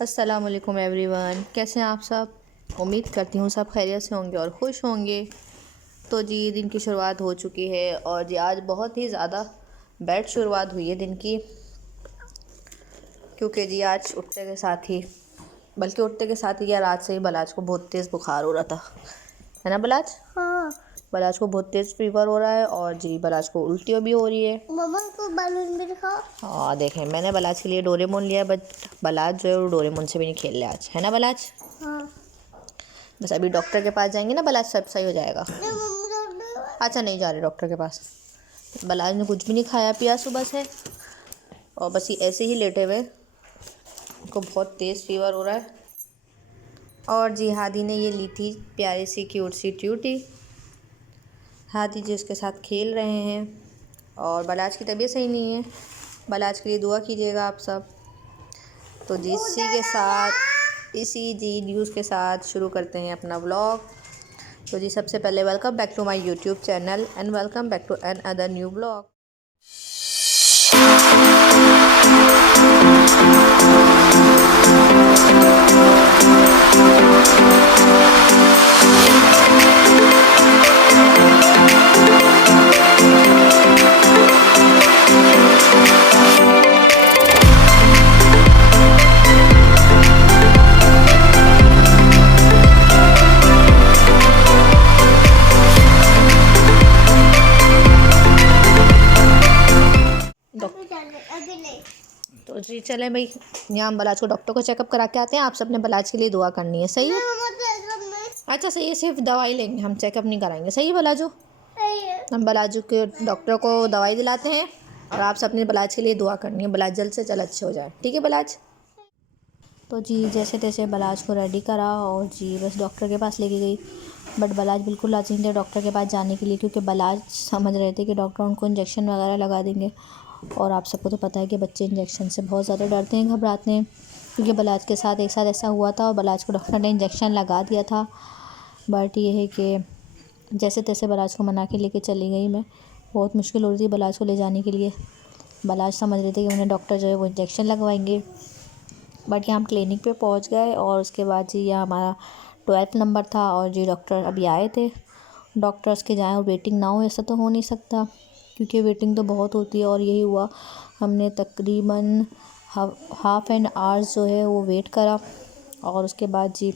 अस्सलाम वालेकुम एवरीवन, कैसे हैं आप सब। उम्मीद करती हूँ सब खैरियत से होंगे और खुश होंगे। तो जी दिन की शुरुआत हो चुकी है और जी आज बहुत ही ज़्यादा बैड शुरुआत हुई है दिन की, क्योंकि जी आज उठते के साथ ही या रात से ही बलाज को बहुत तेज़ बुखार हो रहा था, है ना बलाज। हाँ। बलाज को बहुत तेज़ फीवर हो रहा है और जी बलाज को उल्टियों भी हो रही है। मम्मा को बैलून भी दिखाओ। हाँ देखें, मैंने बलाज के लिए डोरेमोन लिया, बट बलाज जो है वो डोरेमोन से भी नहीं खेल रहा आज, है ना बलाज। हाँ। बस अभी डॉक्टर के पास जाएंगे ना, बलाज सब सही हो जाएगा। नहीं मम्मा अच्छा नहीं जा रहे डॉक्टर के पास। बलाज ने कुछ भी नहीं खाया पिया सुबह से और बस ये ऐसे ही लेटे हुए, उनको बहुत तेज़ फीवर हो रहा है। और जी हादी ने ये ली थी प्यारी सी क्यूट सी ट्यूटी। हादी जी उसके साथ खेल रहे हैं और बलाज की तबीयत सही नहीं है। बलाज के लिए दुआ कीजिएगा आप सब। तो जी इसी जी न्यूज़ के साथ शुरू करते हैं अपना व्लॉग। तो जी सबसे पहले welcome back to my YouTube channel and welcome back to another new vlog. तो जी चलें भाई, यहाँ हम बलाज को डॉक्टर को चेकअप करा के आते हैं। आप सबने बलाज के लिए दुआ करनी है, सही है। अच्छा सही है, सिर्फ दवाई लेंगे, हम चेकअप नहीं कराएंगे, सही है बलाजो। हम बलाजो के डॉक्टर को दवाई दिलाते हैं और आप सबने बलाज के लिए दुआ करनी है, बलाज जल्द से जल्द अच्छे हो जाए, ठीक है बलाज। तो जी जैसे तैसे बलाज को रेडी करा और जी बस डॉक्टर के पास लेके गई, बट बलाज बिल्कुल राजी नहीं थे डॉक्टर के पास जाने के लिए, क्योंकि बलाज समझ रहे थे कि डॉक्टर उनको इंजेक्शन वगैरह लगा देंगे। और आप सबको तो पता है कि बच्चे इंजेक्शन से बहुत ज़्यादा डरते हैं, घबराते हैं, क्योंकि बलाज के साथ एक साथ ऐसा हुआ था और बलाज को डॉक्टर ने इंजेक्शन लगा दिया था। बट ये है कि जैसे तैसे बलाज को मना के लेके चली गई मैं। बहुत मुश्किल हो रही थी बलाज को ले जाने के लिए। बलाज समझ रहे थे कि उन्हें डॉक्टर जो है वो इंजेक्शन लगवाएंगे। बट यहाँ हम क्लिनिक पे पहुँच गए और उसके बाद जी यहाँ हमारा 12 नंबर था और जी डॉक्टर अभी आए थे। डॉक्टर्स के जाएँ और वेटिंग ना हो, ऐसा तो हो नहीं सकता, क्योंकि वेटिंग तो बहुत होती है। और यही हुआ, हमने तकरीबन हाफ़ एन आवर्स जो है वो वेट करा और उसके बाद जी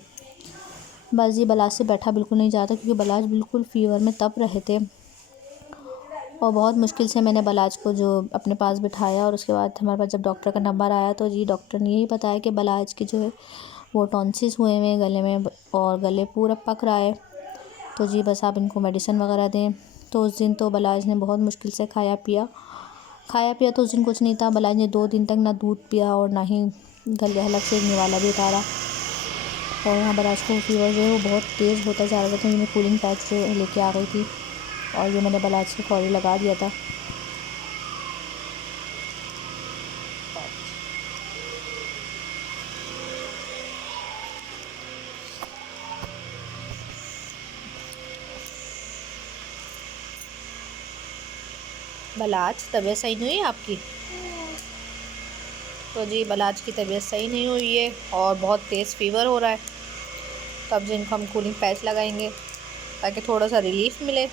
बस जी बलाज से बैठा बिल्कुल नहीं जाता, क्योंकि बलाज बिल्कुल फ़ीवर में तप रहे थे। और बहुत मुश्किल से मैंने बलाज को जो अपने पास बिठाया और उसके बाद हमारे पास जब डॉक्टर का नंबर आया तो जी डॉक्टर ने यही बताया कि बलाज की जो है वो टॉन्सिस हुए हुए हैं गले में और गले पूरा पक रहा है। तो जी बस आप इनको मेडिसिन वगैरह दें। तो उस दिन तो बलाज ने बहुत मुश्किल से खाया पिया तो उस दिन कुछ नहीं था। बलाज ने 2 दिन तक ना दूध पिया और ना ही गले हलक से निवाला भी उतारा। और यहाँ बलाज को फीवर जो है वो बहुत तेज़ होता जा रहा था, तो मैं कूलिंग पैच जो लेके आ गई थी और ये मैंने बलाज को फौरी लगा दिया था। बलाज तबीयत सही नहीं हुई आपकी। तो जी बलाज की तबीयत सही नहीं हुई है और बहुत तेज़ फीवर हो रहा है, तब जिनको हम कूलिंग पैच लगाएंगे ताकि थोड़ा सा रिलीफ मिले।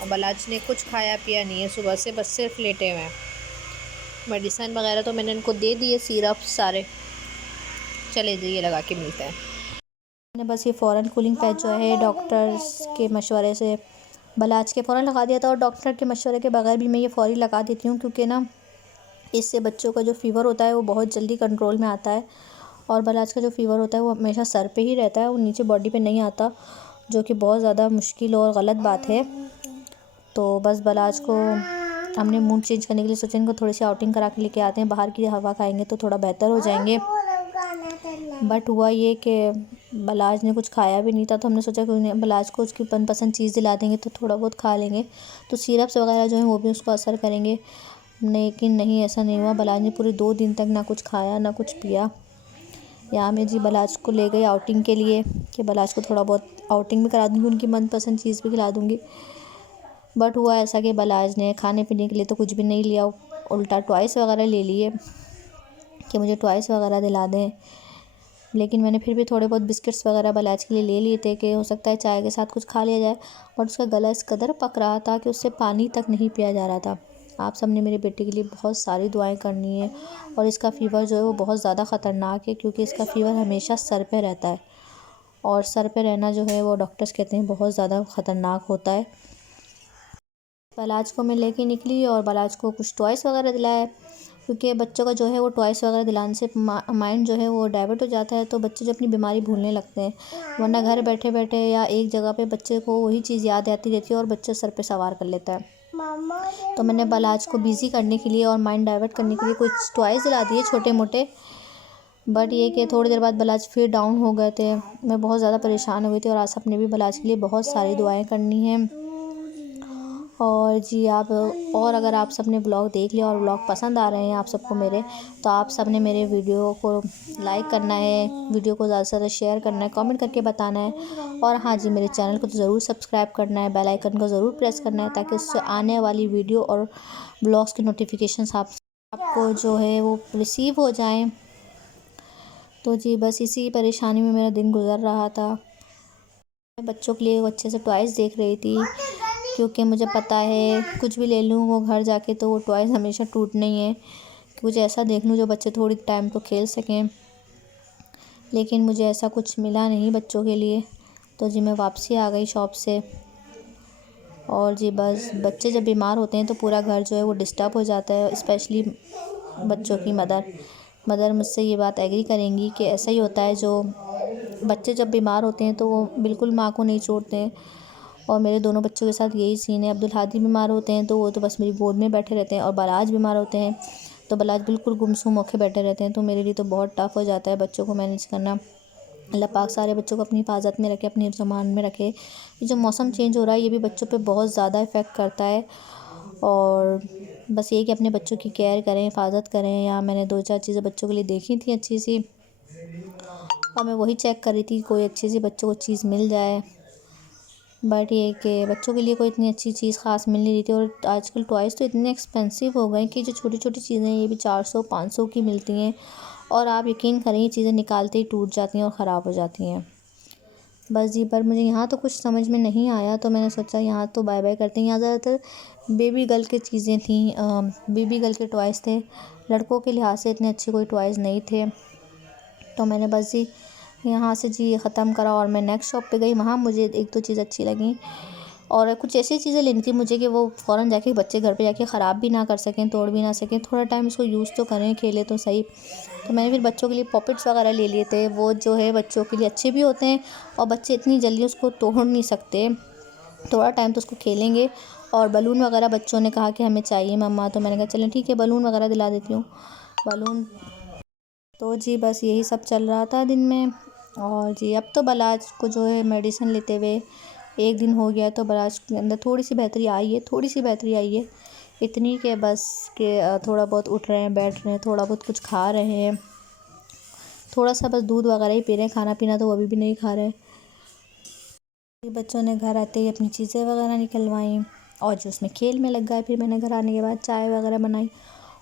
और बलाज ने कुछ खाया पिया नहीं है सुबह से, बस सिर्फ लेटे हुए हैं। मेडिसिन वगैरह तो मैंने इनको दे दिए, सिरप सारे। चले जाइए लगा के मिलते हैं। मैंने बस ये फ़ौरन कूलिंग पैच जो है डॉक्टर्स के मशवरे से बलाज के फ़ौरन लगा दिया था, और डॉक्टर के मशवरे के बगैर भी मैं ये फ़ौरी लगा देती हूँ, क्योंकि ना इससे बच्चों का जो फ़ीवर होता है वो बहुत जल्दी कंट्रोल में आता है। और बलाज का जो फ़ीवर होता है वो हमेशा सर पे ही रहता है, वो नीचे बॉडी पे नहीं आता, जो कि बहुत ज़्यादा मुश्किल और गलत बात है। तो बस बलाज को हमने मूड चेंज करने के लिए सोचा इनको थोड़ी सी आउटिंग करा के लेके आते हैं, बाहर की हवा खाएंगे तो थोड़ा बेहतर हो जाएंगे। बट हुआ ये कि बलाज ने कुछ खाया भी नहीं था, तो हमने सोचा कि उन्हें बलाज को उसकी मनपसंद चीज़ दिला देंगे तो थोड़ा बहुत खा लेंगे, तो सिरप्स वगैरह जो हैं वो भी उसको असर करेंगे। लेकिन नहीं, ऐसा नहीं हुआ। बलाज ने पूरे 2 दिन तक ना कुछ खाया ना कुछ पिया। यहाँ मैं जी बलाज को ले गई आउटिंग के लिए कि बलाज को थोड़ा बहुत आउटिंग भी करा दूँगी, उनकी मनपसंद चीज़ भी खिला दूँगी। बट हुआ ऐसा कि बलाज ने खाने पीने के लिए तो कुछ भी नहीं लिया, उल्टा टॉयस वगैरह ले लिए कि मुझे टॉयस वगैरह दिला दें। लेकिन मैंने फिर भी थोड़े बहुत बिस्किट्स वगैरह बलाज के लिए ले लिए थे कि हो सकता है चाय के साथ कुछ खा लिया जाए। बट उसका गला इस कदर पक रहा था कि उससे पानी तक नहीं पिया जा रहा था। आप सब ने मेरे बेटे के लिए बहुत सारी दुआएं करनी है। और इसका फ़ीवर जो है वो बहुत ज़्यादा ख़तरनाक है, क्योंकि इसका फ़ीवर हमेशा सर पे रहता है, और सर पे रहना जो है वो डॉक्टर्स कहते हैं बहुत ज़्यादा ख़तरनाक होता है। बलाज को मैं लेके निकली और बलाज को कुछ टॉयस वगैरह दिलाया, क्योंकि बच्चों का जो है वो टॉयस वगैरह दिलाने से माइंड जो है वो डाइवर्ट हो जाता है, तो बच्चे जो अपनी बीमारी भूलने लगते हैं। वरना घर बैठे बैठे या एक जगह पे बच्चे को वही चीज़ याद आती रहती है और बच्चे सर पे सवार कर लेता है। तो मैंने बलाज को बिज़ी करने के लिए और माइंड डाइवर्ट करने के लिए कुछ टॉयस दिला दिए छोटे मोटे। बट ये कि थोड़ी देर बाद बलाज फिर डाउन हो गए थे। मैं बहुत ज़्यादा परेशान हो गई थी, और आसफ़ ने भी बलाज के लिए बहुत सारी दुआएं करनी हैं। और जी आप, और अगर आप सब ने ब्लॉग देख लिया और ब्लॉग पसंद आ रहे हैं आप सबको मेरे, तो आप सब ने मेरे वीडियो को लाइक करना है, वीडियो को ज़्यादा से ज़्यादा शेयर करना है, कमेंट करके बताना है। और हाँ जी, मेरे चैनल को तो ज़रूर सब्सक्राइब करना है, बेल आइकन को ज़रूर प्रेस करना है, ताकि उससे आने वाली वीडियो और ब्लॉग्स की नोटिफिकेशंस आपको जो है वो रिसीव हो जाएँ। तो जी बस इसी परेशानी में मेरा दिन गुज़र रहा था। मैं बच्चों के लिए अच्छे से टॉयज़ देख रही थी, क्योंकि मुझे पता है कुछ भी ले लूँ वो घर जाके तो वो टॉयज़ हमेशा टूटने ही है। कुछ ऐसा देख लूँ जो बच्चे थोड़ी टाइम तो खेल सकें, लेकिन मुझे ऐसा कुछ मिला नहीं बच्चों के लिए। तो जी मैं वापसी आ गई शॉप से। और जी बस बच्चे जब बीमार होते हैं तो पूरा घर जो है वो डिस्टर्ब हो जाता है, स्पेशली बच्चों की मदर मुझसे ये बात एग्री करेंगी कि ऐसा ही होता है। जो बच्चे जब बीमार होते हैं तो वो बिल्कुल माँ को नहीं छोड़ते हैं, और मेरे दोनों बच्चों के साथ यही सीन है। अब्दुल हादी बीमार होते हैं तो वो तो बस मेरी गोद में बैठे रहते हैं, और बलाज बीमार होते हैं तो बलाज बिल्कुल गुमसुम होके बैठे रहते हैं। तो मेरे लिए तो बहुत टफ़ हो जाता है बच्चों को मैनेज करना। अल्लाह पाक सारे बच्चों को अपनी हिफाजत में रखे, अपनी ज़मान में रखे। ये जो मौसम चेंज हो रहा है ये भी बच्चों पे बहुत ज़्यादा इफ़ेक्ट करता है। और बस ये कि अपने बच्चों की केयर करें, हिफाजत करें। या मैंने 2-4 चीज़ें बच्चों के लिए देखी थी अच्छी सी, और मैं वही चेक कर रही थी कोई अच्छी सी बच्चों को चीज़ मिल जाए। बट ये कि बच्चों के लिए कोई इतनी अच्छी चीज़ ख़ास मिल नहीं रही थी। और आजकल टॉयज़ तो इतने एक्सपेंसिव हो गए कि जो छोटी छोटी चीज़ें ये भी 400-500 की मिलती हैं, और आप यकीन करें ये चीज़ें निकालते ही टूट जाती हैं और ख़राब हो जाती हैं। बस जी, पर मुझे यहाँ तो कुछ समझ में नहीं आया, तो मैंने सोचा यहाँ तो बाय बाय करते हैं। यहाँ ज़्यादातर बेबी गर्ल की चीज़ें थी, बेबी गर्ल के टॉयज़ थे। लड़कों के लिहाज से इतने अच्छे कोई टॉयज़ नहीं थे। तो मैंने बस जी यहाँ से जी ख़त्म करा, और मैं नेक्स्ट शॉप पे गई। वहाँ मुझे 1-2 चीज़ अच्छी लगी, और कुछ ऐसी चीज़ें लेनी थी मुझे कि वो फ़ौरन जाके बच्चे घर पे जाके ख़राब भी ना कर सकें, तोड़ भी ना सकें, थोड़ा टाइम उसको यूज़ तो करें, खेलें तो सही। तो मैंने फिर बच्चों के लिए पॉपेट्स वगैरह ले लिए थे। वो जो है बच्चों के लिए अच्छे भी होते हैं, और बच्चे इतनी जल्दी उसको तोड़ नहीं सकते, थोड़ा टाइम तो उसको खेलेंगे। और बलून वगैरह बच्चों ने कहा कि हमें चाहिए मम्मा, तो मैंने कहा चलें ठीक है, बलून वगैरह दिला देती हूँ, बलून। तो जी बस यही सब चल रहा था दिन में। और जी अब तो बलाज को जो है मेडिसिन लेते हुए 1 दिन हो गया, तो बलाज के अंदर थोड़ी सी बेहतरी आई है, थोड़ी सी बेहतरी आई है। इतनी कि बस कि थोड़ा बहुत उठ रहे हैं, बैठ रहे हैं, थोड़ा बहुत कुछ खा रहे हैं, थोड़ा सा बस दूध वगैरह ही पी रहे हैं, खाना पीना तो वो अभी भी नहीं खा रहे। बच्चों ने घर आते ही अपनी चीज़ें वगैरह निकलवाई, और जो उसमें खेल में लग गए। फिर मैंने घर आने के बाद चाय वगैरह बनाई,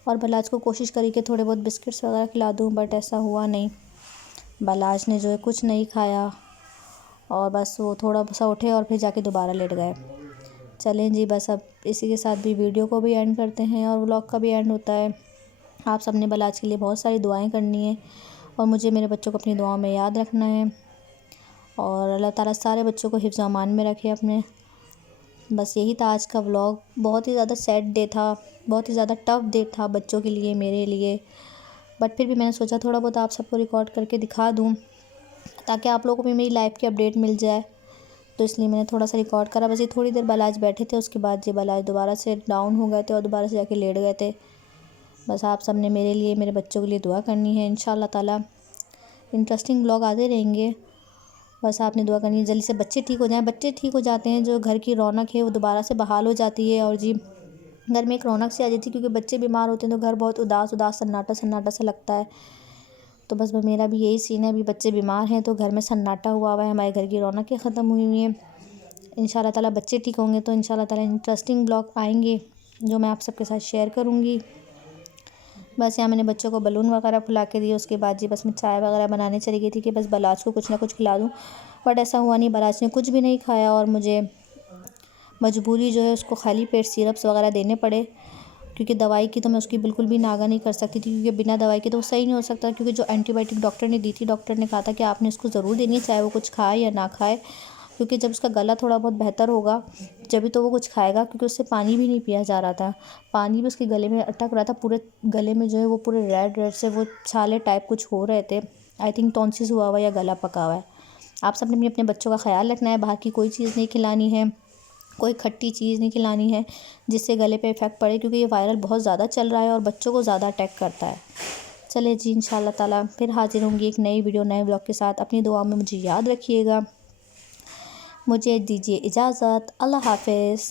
और बलाज को कोशिश करी कि थोड़े बहुत बिस्किट्स वगैरह खिला दूँ, बट ऐसा हुआ नहीं। बलाज ने जो है कुछ नहीं खाया, और बस वो थोड़ा सा उठे और फिर जाके दोबारा लेट गए। चलें जी, बस अब इसी के साथ भी वीडियो को भी एंड करते हैं, और व्लॉग का भी एंड होता है। आप सब ने बलाज के लिए बहुत सारी दुआएं करनी है, और मुझे मेरे बच्चों को अपनी दुआओं में याद रखना है। और अल्लाह ताला सारे बच्चों को हिफ्ज़ अमान में रखे अपने। बस यही था आज का व्लॉग। बहुत ही ज़्यादा सैड डे था, बहुत ही ज़्यादा टफ़ डे था बच्चों के लिए, मेरे लिए। बट फिर भी मैंने सोचा थोड़ा बहुत आप सबको रिकॉर्ड करके दिखा दूँ, ताकि आप लोगों को भी मेरी लाइफ़ की अपडेट मिल जाए। तो इसलिए मैंने थोड़ा सा रिकॉर्ड करा। बस ये थोड़ी देर बलाज बैठे थे, उसके बाद ये बलाज दोबारा से डाउन हो गए थे और दोबारा से जाके लेट गए थे। बस आप सब ने मेरे लिए, मेरे बच्चों के लिए दुआ करनी है। इंशाअल्लाह ताला इंटरेस्टिंग व्लॉग आते रहेंगे। बस आपने दुआ करनी है जल्दी से बच्चे ठीक हो जाएं। बच्चे ठीक हो जाते हैं, जो घर की रौनक है वो दोबारा से बहाल हो जाती है, और जी घर में एक रौनक सी आ जाती है। क्योंकि बच्चे बीमार होते हैं तो घर बहुत उदास उदास, सन्नाटा सन्नाटा सा लगता है। तो बस मेरा भी यही सीन है, अभी बच्चे बीमार हैं तो घर में सन्नाटा हुआ है, हमारे घर की रौनकें ख़त्म हुई हुई हैं। इंशाल्लाह ताला बच्चे ठीक होंगे तो इंशाल्लाह ताला इंटरेस्टिंग ब्लॉग आएंगे जो मैं आप सबके साथ शेयर करूँगी। बस यहाँ मैंने बच्चों को बलून वगैरह फुला के दिए, उसके बाद जी बस मैं चाय वगैरह बनाने चली गई थी कि बस बलाज को कुछ ना कुछ खिला दूँ, बट ऐसा हुआ नहीं, बलाज ने कुछ भी नहीं खाया और मुझे मजबूरी जो है उसको खाली पेट सिरप्स वगैरह देने पड़े, क्योंकि दवाई की तो मैं उसकी बिल्कुल भी नागा नहीं कर सकती थी, क्योंकि बिना दवाई के तो वो सही नहीं हो सकता। क्योंकि जो एंटीबायोटिक डॉक्टर ने दी थी, डॉक्टर ने कहा था कि आपने इसको ज़रूर देनी है, चाहे वो कुछ खाए या ना खाए, क्योंकि जब उसका गला थोड़ा बहुत बेहतर होगा जब तो वो कुछ खाएगा, क्योंकि उससे पानी भी नहीं पिया जा रहा था, पानी भी उसके गले में अटक रहा था, पूरे गले में जो है वो पूरे रेड रेड से वो छाले टाइप कुछ हो रहे थे। आई थिंक टॉन्सिस हुआ हुआ या गला पका हुआ है। आप सबने भी अपने बच्चों का ख्याल रखना है, बाहर की कोई चीज़ नहीं खिलानी है, कोई खट्टी चीज़ नहीं खिलानी है जिससे गले पे इफ़ेक्ट पड़े, क्योंकि ये वायरल बहुत ज़्यादा चल रहा है और बच्चों को ज़्यादा अटैक करता है। चले जी, इंशाल्लाह ताला फिर हाजिर होंगी एक नई वीडियो नए ब्लॉग के साथ। अपनी दुआ में मुझे याद रखिएगा। मुझे दीजिए इजाज़त। अल्लाह हाफ़िज़।